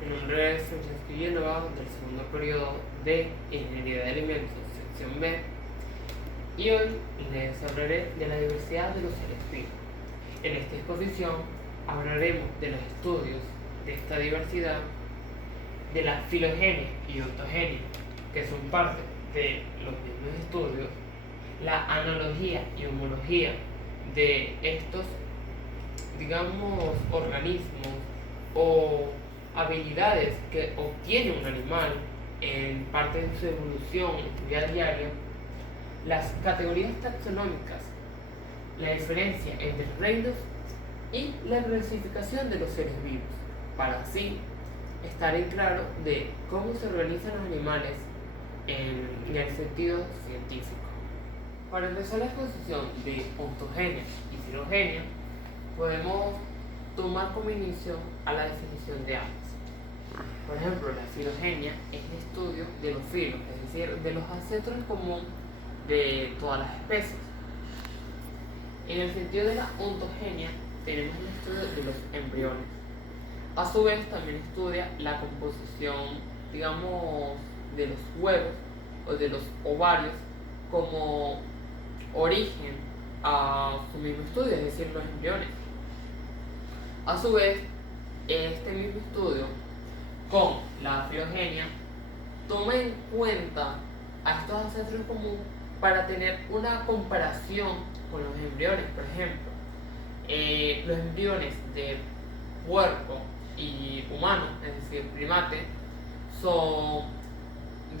Mi nombre es Francesco Villanueva, del segundo periodo de Ingeniería de Alimentos, sección B, y hoy les hablaré de la diversidad de los seres vivos. En esta exposición hablaremos de los estudios de esta diversidad, de la filogenia y ontogenia, que son parte de los mismos estudios, la analogía y homología de estos, digamos, organismos o habilidades que obtiene un animal en parte de su evolución en su vida diaria, las categorías taxonómicas, la diferencia entre reinos y la clasificación de los seres vivos, para así estar en claro de cómo se organizan los animales en el sentido científico. Para empezar la exposición de ontogenia y filogenia, podemos tomar como inicio a la definición de ambas. Por ejemplo, la filogenia es el estudio de los filos, es decir, de los ancestros en común de todas las especies. En el sentido de la ontogenia, tenemos el estudio de los embriones. A su vez, también estudia la composición, digamos, de los huevos o de los ovarios como origen a su mismo estudio, es decir, los embriones. A su vez, este mismo estudio con la filogenia toma en cuenta a estos ancestros comunes para tener una comparación con los embriones. Por ejemplo, los embriones de puerco y humano, es decir, primate, son,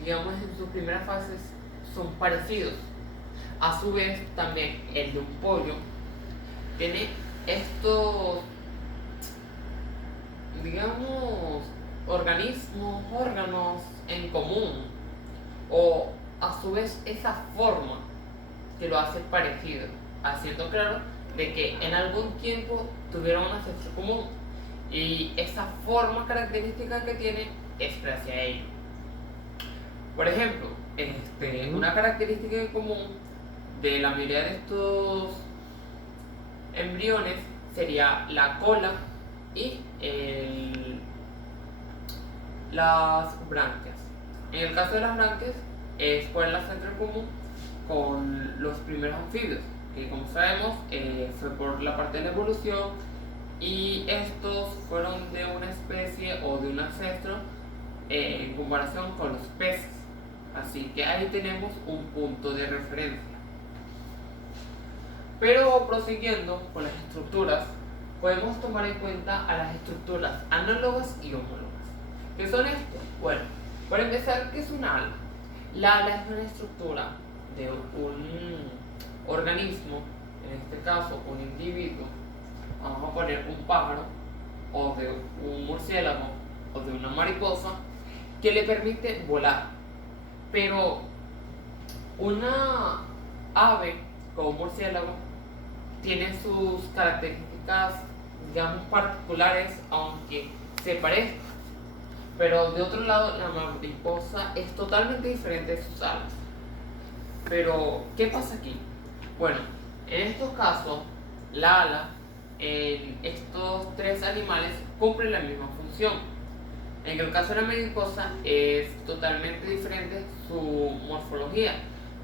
digamos, en sus primeras fases son parecidos. A su vez, también el de un pollo tiene estos, digamos, organismos, órganos en común, o a su vez esa forma que lo hace parecido, haciendo claro de que en algún tiempo tuvieron un ancestro común y esa forma característica que tiene es gracias a ello. Por ejemplo, una característica en común de la mayoría de estos embriones sería la cola y las branquias. En el caso de las branquias, es cuál es la centro común con los primeros anfibios, que como sabemos fue por la parte de la evolución, y estos fueron de una especie o de un ancestro en comparación con los peces. Así que ahí tenemos un punto de referencia. Pero prosiguiendo con las estructuras, podemos tomar en cuenta a las estructuras análogas y homólogas. ¿Qué son estos? Bueno, para empezar, ¿qué es una ala? La ala es una estructura de un organismo, en este caso un individuo, vamos a poner un pájaro, o de un murciélago, o de una mariposa, que le permite volar. Pero una ave como un murciélago tiene sus características, digamos, particulares, aunque se parezcan. Pero de otro lado, la mariposa es totalmente diferente de sus alas. Pero, ¿qué pasa aquí? Bueno, en estos casos, la ala en estos tres animales cumple la misma función. En el caso de la mariposa es totalmente diferente su morfología,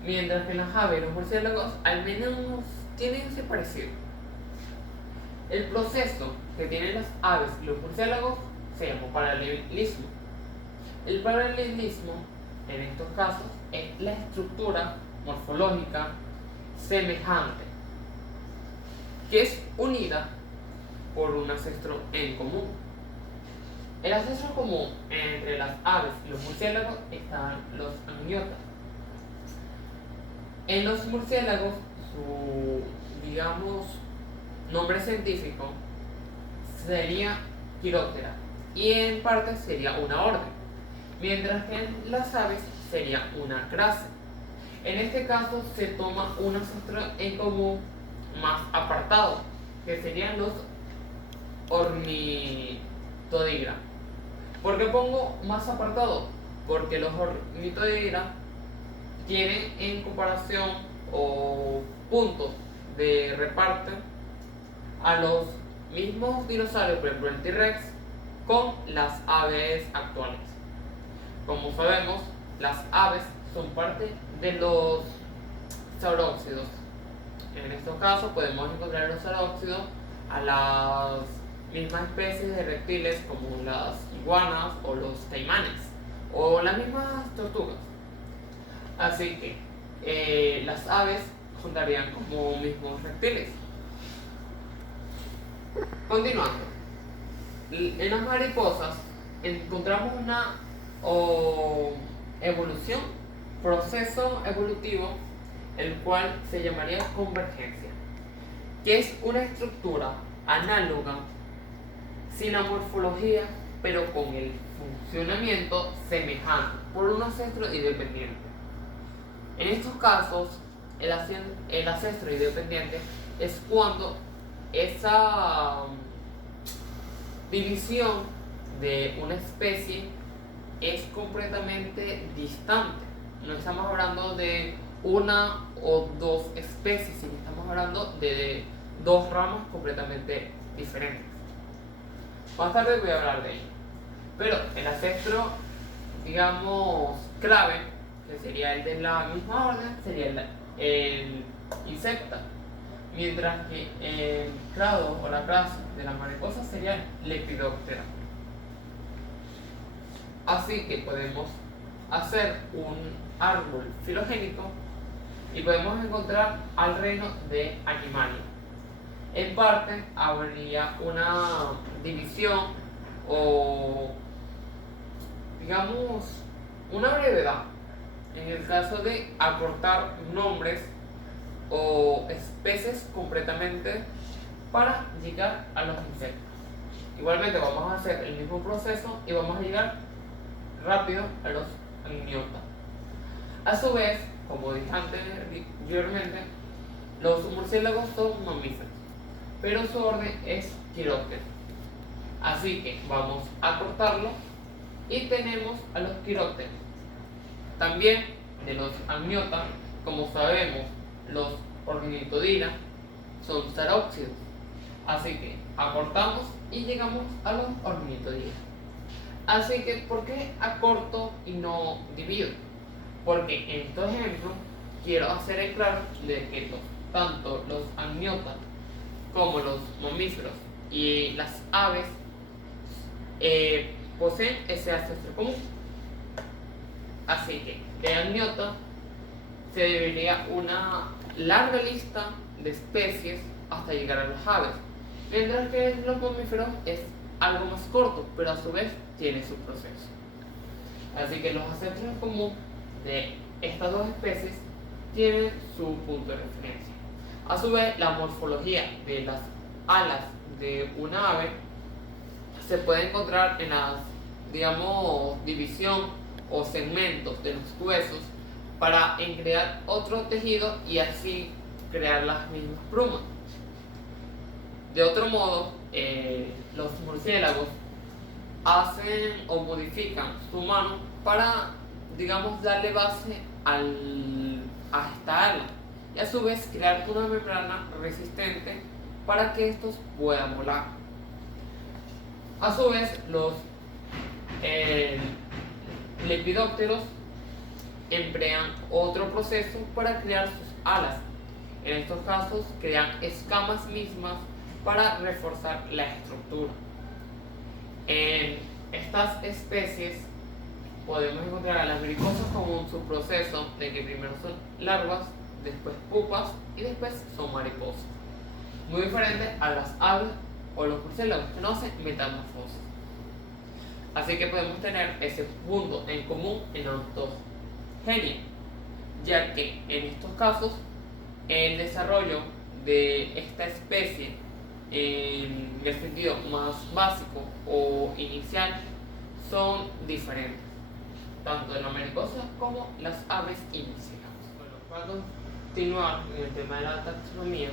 mientras que en las aves y los murciélagos al menos tienen ese parecido. El proceso que tienen las aves y los murciélagos se llama paralelismo. El paralelismo, en estos casos, es la estructura morfológica semejante, que es unida por un ancestro en común. El ancestro común entre las aves y los murciélagos están los amniotas. En los murciélagos, su, digamos, nombre científico sería Chiroptera, y en parte sería una orden, mientras que en las aves sería una clase. En este caso se toma un ancestro en común más apartado, que serían los ornitodira. ¿Por qué pongo más apartado? Porque los ornitodira tienen en comparación o puntos de reparto a los mismos dinosaurios, por ejemplo el T-Rex, con las aves actuales. Como sabemos, las aves son parte de los saurópsidos. En estos casos podemos encontrar en los saurópsidos a las mismas especies de reptiles como las iguanas o los caimanes o las mismas tortugas. Así que las aves contarían como mismos reptiles. Continuando, en las mariposas encontramos una evolución, proceso evolutivo, el cual se llamaría convergencia, que es una estructura análoga, sin la morfología, pero con el funcionamiento semejante, por un ancestro independiente. En estos casos, el ancestro independiente es cuando esa división de una especie es completamente distante. No estamos hablando de una o dos especies, sino estamos hablando de dos ramas completamente diferentes. Más tarde voy a hablar de ello. Pero el ancestro, digamos, clave, que sería el de la misma orden, sería el insecta. Mientras que el clado o la clase de la mariposa sería Lepidoptera. Así que podemos hacer un árbol filogénico y podemos encontrar al reino de Animalia. En parte habría una división o, digamos, una brevedad en el caso de acortar nombres o especies completamente para llegar a los insectos. Igualmente vamos a hacer el mismo proceso y vamos a llegar rápido a los amniota. A su vez, como dije anteriormente, los murciélagos son mamíferos, pero su orden es Chiroptera. Así que vamos a cortarlo y tenemos a los Chiroptera. También de los amniota, como sabemos, los ornitodira son saurópsidos. Así que acortamos y llegamos a los ornitodira. Así que, ¿por qué acorto y no divido? Porque en estos ejemplos quiero hacer el claro de que tanto los amniota como los mamíferos y las aves poseen ese ancestro común. Así que de amniota se debería una larga lista de especies hasta llegar a las aves, mientras que los mamíferos es algo más corto, pero a su vez tiene su proceso. Así que los ancestros en común de estas dos especies tienen su punto de referencia. A su vez, la morfología de las alas de una ave se puede encontrar en las, digamos, división o segmentos de los huesos para crear otro tejido y así crear las mismas plumas. De otro modo, los murciélagos hacen o modifican su mano para, digamos, darle base a esta ala y a su vez crear una membrana resistente para que estos puedan volar. A su vez, los lepidópteros emplean otro proceso para crear sus alas. En estos casos, crean escamas mismas para reforzar la estructura. En estas especies podemos encontrar a las mariposas con su proceso de que primero son larvas, después pupas y después son mariposas. Muy diferente a las aves o los murciélagos que no hacen metamorfosis. Así que podemos tener ese punto en común en los dos genios, ya que en estos casos el desarrollo de esta especie en el sentido más básico o inicial son diferentes, tanto de la mariposa como las aves iniciales. Bueno, para continuar en el tema de la taxonomía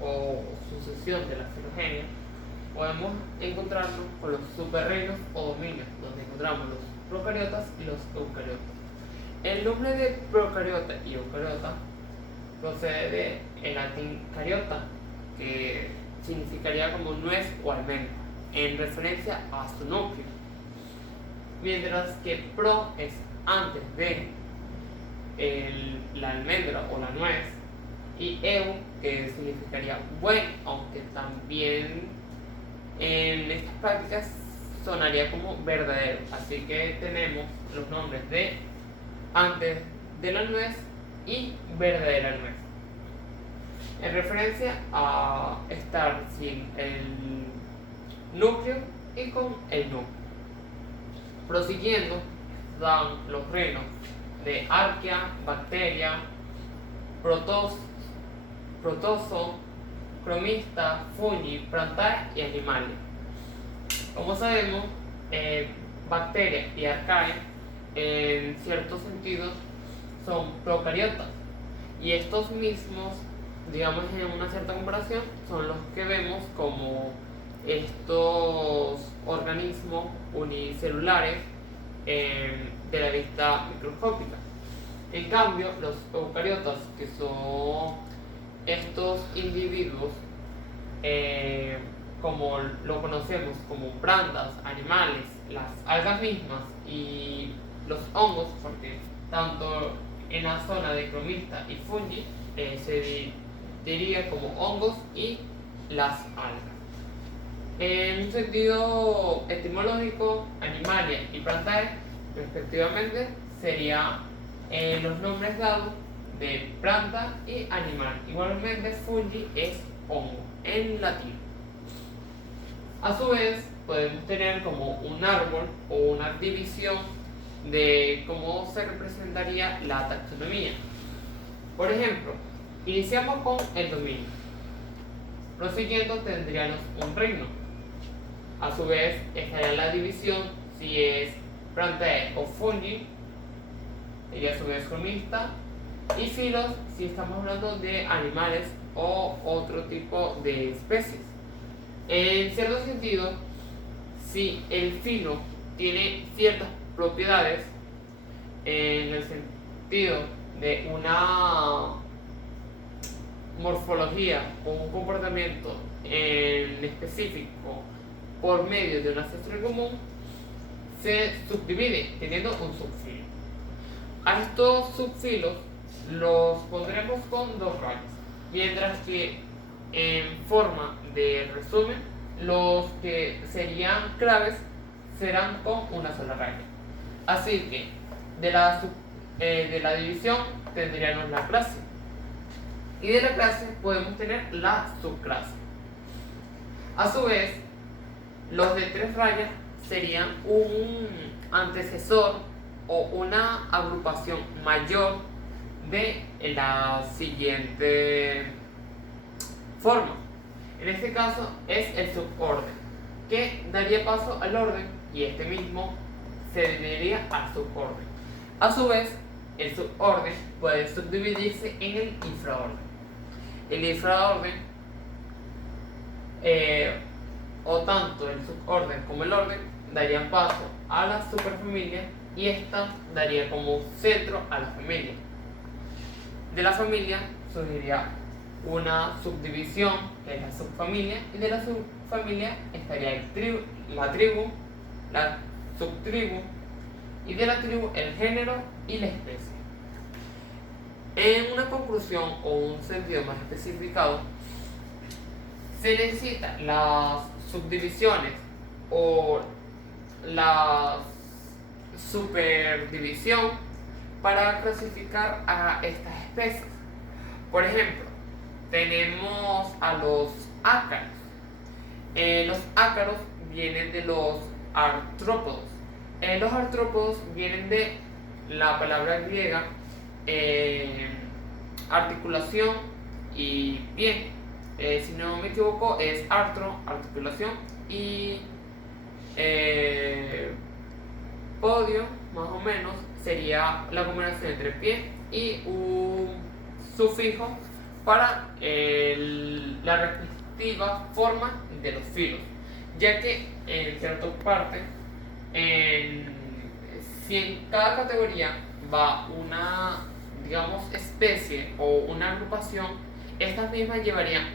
o sucesión de la filogenia, podemos encontrarnos con los superreinos o dominios, donde encontramos los procariotas y los eucariotas. El nombre de procariota y eucariota procede del latín cariota, que significaría como nuez o almendra. en referencia a su núcleo, mientras que pro es antes de la almendra o la nuez, y eu, que significaría buen, aunque también en estas prácticas sonaría como verdadero. Así que tenemos los nombres de antes de la nuez y verdadera nuez, en referencia a estar sin el núcleo y con el núcleo. Prosiguiendo, dan los reinos de arquea, bacteria, protozo, cromista, fungi, plantae y animales. Como sabemos, bacteria y arcae en ciertos sentidos son procariotas, y estos mismos, digamos en una cierta comparación, son los que vemos como estos organismos unicelulares de la vista microscópica. En cambio, los eucariotas, que son estos individuos, como lo conocemos como plantas, animales, las algas mismas y los hongos, porque tanto en la zona de cromista y fungi se diría como hongos y las algas. En un sentido etimológico, animalia y plantae, respectivamente, serían los nombres dados de planta y animal. Igualmente, fungi es hongo en latín. A su vez, podemos tener como un árbol o una división de cómo se representaría la taxonomía. Por ejemplo, iniciamos con el dominio. Prosiguiendo, tendríamos un reino. A su vez, estaría la división si es plantae o fungi, y a su vez cromista, y filos si estamos hablando de animales o otro tipo de especies. En cierto sentido, si el filo tiene ciertas propiedades en el sentido de una morfología o un comportamiento en específico por medio de un ancestro común, se subdivide teniendo un subfilo. A estos subfilos los pondremos con dos rayas, mientras que en forma de resumen los que serían claves serán con una sola raya. Así que de la división tendríamos la clase, y de la clase podemos tener la subclase. A su vez, los de tres rayas serían un antecesor o una agrupación mayor de la siguiente forma. En este caso es el suborden, que daría paso al orden, y este mismo se dividiría al suborden. A su vez, el suborden puede subdividirse en el infraorden. El infraorden, o tanto el suborden como el orden, darían paso a la superfamilia, y esta daría como centro a la familia. De la familia surgiría una subdivisión, que es la subfamilia, y de la subfamilia estaría la tribu, la subtribu, y de la tribu el género y la especie. En una conclusión o un sentido más especificado, se necesita las subdivisiones o la superdivisión para clasificar a estas especies. Por ejemplo, tenemos a los ácaros. Los ácaros vienen de los artrópodos. Los artrópodos vienen de la palabra griega articulación y pie. Si no me equivoco, es artro, articulación, y podio, más o menos, sería la combinación entre pie y un sufijo para la respectiva forma de los filos, ya que en cierta parte, si en cada categoría va una, digamos, especie o una agrupación, estas mismas llevarían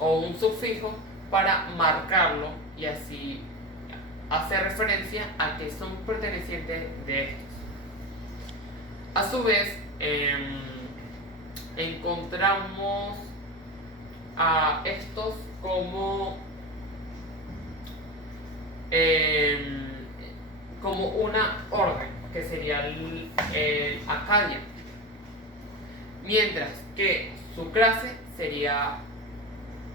un sufijo para marcarlo y así hacer referencia a que son pertenecientes de estos. A su vez, encontramos a estos como una orden, que sería el Acadia, mientras que su clase sería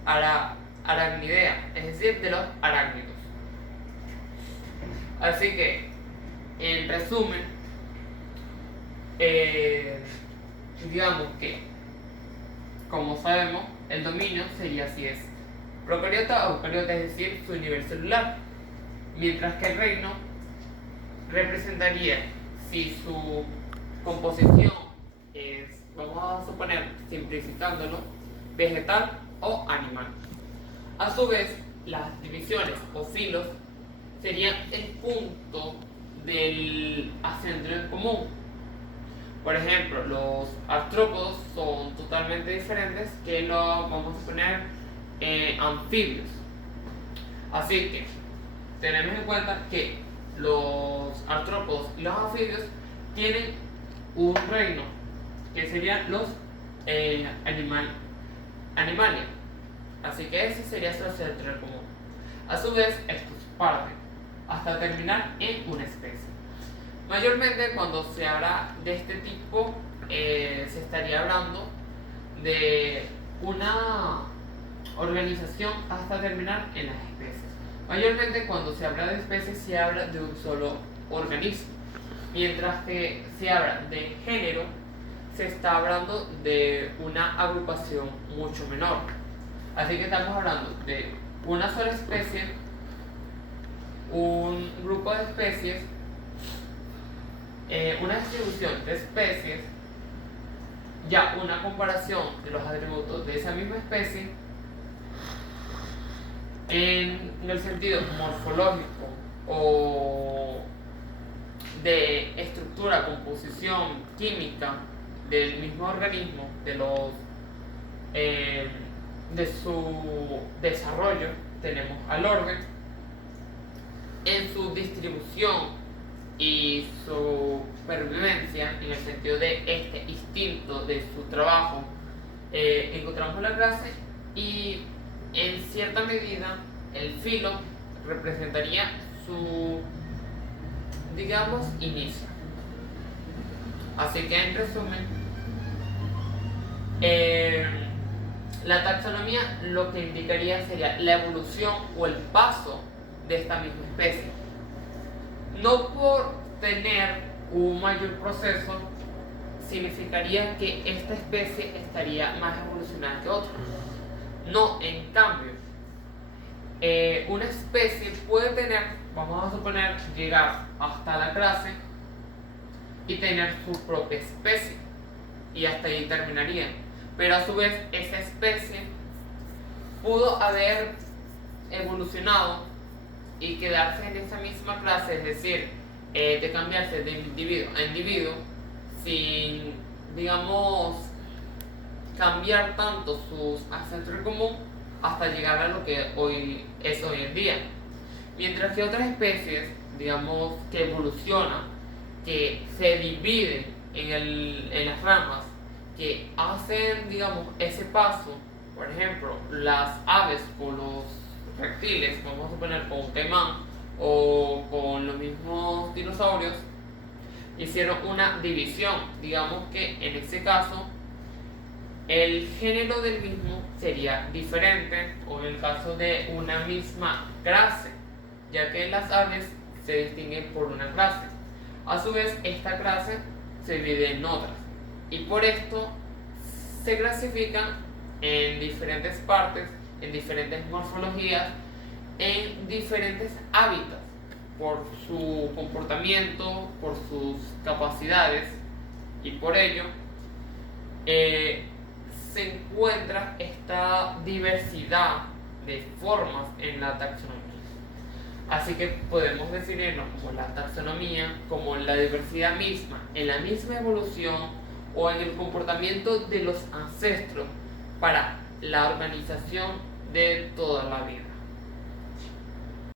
Arachnidea, es decir, de los arácnidos. Así que, en resumen, digamos que, como sabemos, el dominio sería si es procariota o eucariota, es decir, su nivel celular, mientras que el reino representaría si su composición es, vamos a suponer, simplificándolo, vegetal o animal. A su vez, las divisiones o filos serían el punto del acento en común. Por ejemplo, los artrópodos son totalmente diferentes que los, vamos a poner, anfibios. Así que tenemos en cuenta que los artrópodos y los anfibios tienen un reino, que serían los animalia. Así que ese sería su ancestral común. A su vez, estos parten hasta terminar en una especie. Mayormente cuando se habla de este tipo, se estaría hablando de una organización hasta terminar en las especies. Mayormente cuando se habla de especies se habla de un solo organismo, mientras que se habla de género se está hablando de una agrupación mucho menor. Así que estamos hablando de una sola especie, un grupo de especies, una distribución de especies, ya una comparación de los atributos de esa misma especie en el sentido morfológico o de estructura, composición química del mismo organismo, de su desarrollo. Tenemos al orden en su distribución y su supervivencia, en el sentido de este instinto de su trabajo. Encontramos la clase y en cierta medida el filo representaría su, digamos, inicio. Así que en resumen, la taxonomía lo que indicaría sería la evolución o el paso de esta misma especie. No por tener un mayor proceso significaría que esta especie estaría más evolucionada que otra. No, en cambio, una especie puede tener, vamos a suponer, llegar hasta la clase y tener su propia especie, y hasta ahí terminaría. Pero a su vez, esa especie pudo haber evolucionado y quedarse en esa misma clase, es decir, de cambiarse de individuo a individuo sin, digamos, cambiar tanto sus ancestros en común hasta llegar a lo que hoy es hoy en día. Mientras que otras especies, digamos, que evolucionan, que se dividen en las ramas, que hacen, digamos, ese paso, por ejemplo, las aves con los reptiles, vamos a suponer con un caimán o con los mismos dinosaurios, hicieron una división. Digamos que en ese caso el género del mismo sería diferente, o en el caso de una misma clase, ya que las aves se distinguen por una clase. A su vez, esta clase se divide en otras, y por esto se clasifican en diferentes partes, en diferentes morfologías, en diferentes hábitats, por su comportamiento, por sus capacidades, y por ello se encuentra esta diversidad de formas en la taxonomía. Así que podemos definirnos como la taxonomía, como la diversidad misma, en la misma evolución o en el comportamiento de los ancestros para la organización de toda la vida.